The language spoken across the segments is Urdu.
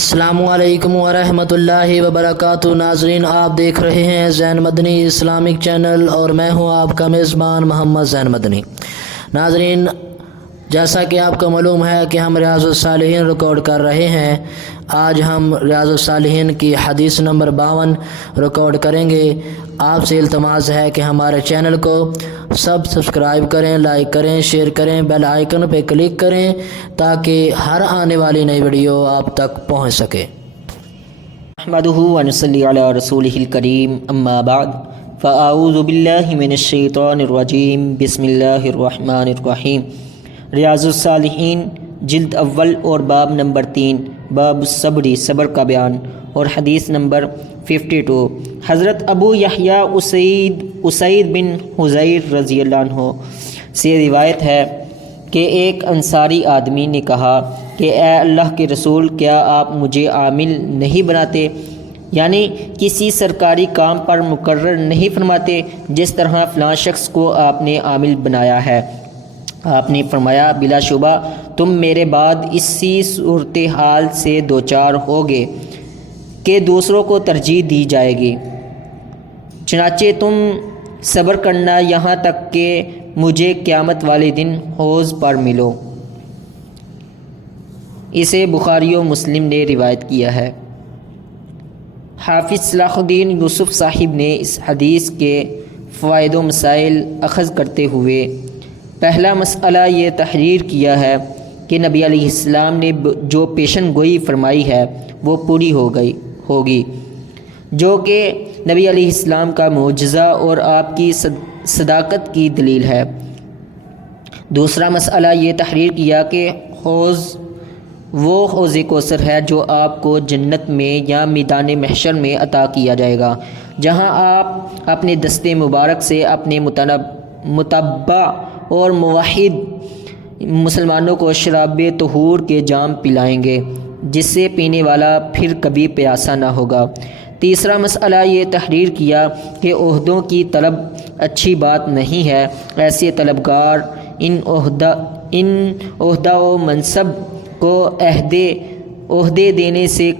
السلام علیکم ورحمۃ اللہ وبرکاتہ۔ ناظرین، آپ دیکھ رہے ہیں زین مدنی اسلامک چینل اور میں ہوں آپ کا میزبان محمد زین مدنی۔ ناظرین، جیسا کہ آپ کو معلوم ہے کہ ہم ریاض الصالحین ریکارڈ کر رہے ہیں۔ آج ہم ریاض الصالحین کی حدیث نمبر 52 ریکارڈ کریں گے۔ آپ سے التماس ہے کہ ہمارے چینل کو سبسکرائب کریں، لائک کریں، شیئر کریں، بیل آئیکن پہ کلک کریں تاکہ ہر آنے والی نئی ویڈیو آپ تک پہنچ سکے۔ احمدہ ونصلی علی رسولہ الکریم، اما بعد فاعوذ باللہ من الشیطان الرجیم، بسم اللہ الرحمن الرحیم۔ ریاض الصالحین جلد اول اور باب نمبر 3، باب الصبر، صبر کا بیان، اور حدیث نمبر 52۔ حضرت ابو یحییٰ اسید بن حضیر رضی اللہ عنہ سے روایت ہے کہ ایک انصاری آدمی نے کہا کہ اے اللہ کے رسول، کیا آپ مجھے عامل نہیں بناتے، یعنی کسی سرکاری کام پر مقرر نہیں فرماتے جس طرح فلاں شخص کو آپ نے عامل بنایا ہے؟ آپ نے فرمایا، بلا شبہ تم میرے بعد اسی صورتحال سے دوچار ہوگے کہ دوسروں کو ترجیح دی جائے گی، چنانچہ تم صبر کرنا یہاں تک کہ مجھے قیامت والے دن حوض پر ملو۔ اسے بخاری و مسلم نے روایت کیا ہے۔ حافظ صلاح الدین یوسف صاحب نے اس حدیث کے فوائد و مسائل اخذ کرتے ہوئے پہلا مسئلہ یہ تحریر کیا ہے کہ نبی علیہ السلام نے جو پیشن گوئی فرمائی ہے وہ پوری ہوگی، جو کہ نبی علیہ السلام کا معجزہ اور آپ کی صداقت کی دلیل ہے۔ دوسرا مسئلہ یہ تحریر کیا کہ وہ حوض کوثر ہے جو آپ کو جنت میں یا میدان محشر میں عطا کیا جائے گا، جہاں آپ اپنے دست مبارک سے اپنے متبع اور موحد مسلمانوں کو شراب طہور کے جام پلائیں گے، جس سے پینے والا پھر کبھی پیاسا نہ ہوگا۔ تیسرا مسئلہ یہ تحریر کیا کہ عہدوں کی طلب اچھی بات نہیں ہے، ایسے طلبگار ان عہدہ و منصب کو عہدے دینے سے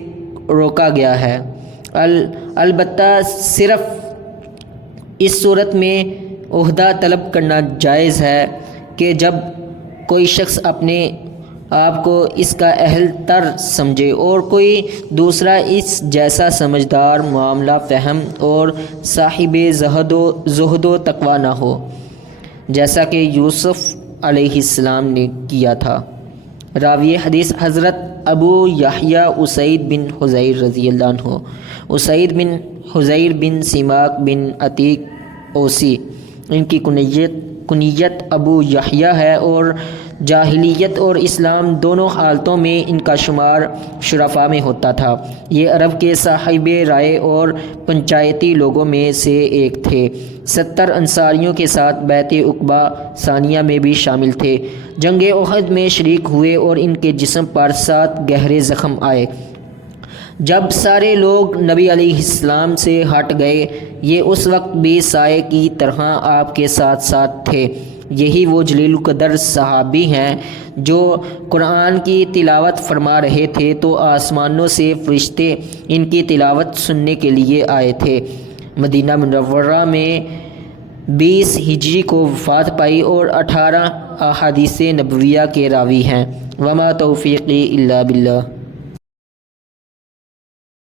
روکا گیا ہے۔ البتہ صرف اس صورت میں عہدہ طلب کرنا جائز ہے کہ جب کوئی شخص اپنے آپ کو اس کا اہل تر سمجھے اور کوئی دوسرا اس جیسا سمجھدار، معاملہ فہم اور صاحب زہد و تقوی نہ ہو، جیسا کہ یوسف علیہ السلام نے کیا تھا۔ راوی حدیث حضرت ابو یحییٰ اسید بن حضیر رضی اللہ عنہ۔ اسید بن حضیر بن سماک بن عتیق اوسی، ان کی کنیت ابو یحییٰ ہے، اور جاہلیت اور اسلام دونوں حالتوں میں ان کا شمار شرفاء میں ہوتا تھا۔ یہ عرب کے صاحب رائے اور پنچایتی لوگوں میں سے ایک تھے۔ 70 انصاریوں کے ساتھ بیعت عقبہ ثانیہ میں بھی شامل تھے۔ جنگ احد میں شریک ہوئے اور ان کے جسم پر 7 گہرے زخم آئے۔ جب سارے لوگ نبی علیہ السلام سے ہٹ گئے، یہ اس وقت بھی سائے کی طرح آپ کے ساتھ ساتھ تھے۔ یہی وہ جلیل القدر صحابی ہیں جو قرآن کی تلاوت فرما رہے تھے تو آسمانوں سے فرشتے ان کی تلاوت سننے کے لیے آئے تھے۔ مدینہ منورہ میں 20 ہجری کو وفات پائی اور 18 احادیث نبویہ کے راوی ہیں۔ وما توفیقی الا باللہ۔